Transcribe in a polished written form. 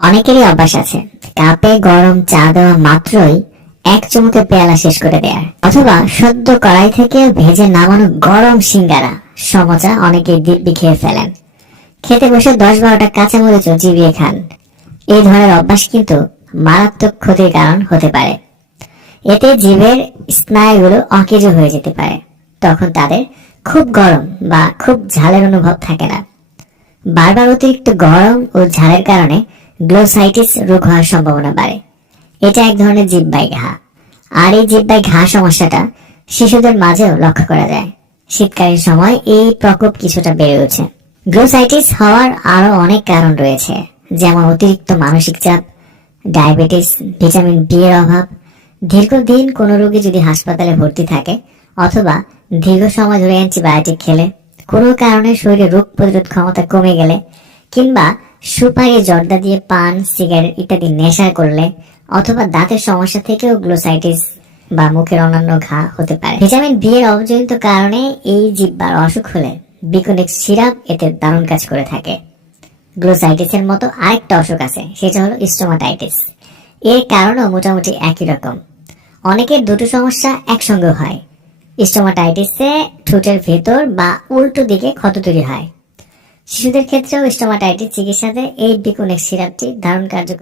অনেকেরই অভ্যাস আছে কাপে গরম চা দেওয়া মাত্রই এক চুমুকে পেয়ালা শেষ করে দেয়ার, অথবা সদ্য কড়াই থেকে ভেজে নামানো গরম সিঙ্গারা সমোচা অনেকেই দিব্যি খেয়ে ফেলেন। খেতে বসে 10-12টা কাঁচামরিচও চিবিয়ে খান। এই ধরনের অভ্যাস কিন্তু মারাত্মক ক্ষতির কারণ হতে পারে। এতে জীবের স্নায়ুগুলো অকেজো হয়ে যেতে পারে। তখন তাদের খুব গরম বা খুব ঝালের অনুভব থাকে না। বারবার অতিরিক্ত গরম ও ঝালের কারণে গ্লোসাইটিস রোগ হওয়ার সম্ভাবনা বাড়ে। এটা এক ধরনের জিহ্বায় ঘা, আর এই জিহ্বায় ঘা সমস্যাটা শিশুদের মাঝেও লক্ষ্য করা যায়। শীতকালীন সময় এই প্রকোপ কিছুটা বেড়ে ওঠে। গ্লোসাইটিস হওয়ার আরো অনেক কারণ রয়েছে, যেমন অতিরিক্ত মানসিক চাপ, ডায়াবেটিস, ভিটামিন বি এর অভাব, দীর্ঘদিন কোনো রোগী যদি হাসপাতালে ভর্তি থাকে, অথবা দীর্ঘ সময় ধরে অ্যান্টিবায়োটিক খেলে, কোনো কারণে শরীরে রোগ প্রতিরোধ ক্ষমতা কমে গেলে, কিংবা সুপারি, জর্দা দিয়ে পান, সিগারেট ইত্যাদি নেশা করলে, অথবা দাঁতের সমস্যা থেকেও গ্লোসাইটিস বা মুখের অন্যান্য ঘা হতে পারে। ভিটামিন বি এর অবজনিত কারণে এই জিহ্বার অসুখ হলে বিকোনিক্স সিরাপ এতে দারুণ কাজ করে থাকে। গ্লোসাইটিসের মতো আরেকটা অসুখ আছে, সেটা হলো স্টোমাটাইটিস। এর কারণও মোটামুটি একই রকম। অনেকের দুটো সমস্যা একসঙ্গে হয়। স্টোমাটাইটিসে ঠোঁটের ভেতর বা উল্টো দিকে ক্ষত তৈরি হয়। শিশুদের ক্ষেত্রেও স্টোমাটাইটিস চিকিৎসাতে এই বিকোনিক্স সিরাপটি দারুণ কার্যকরী।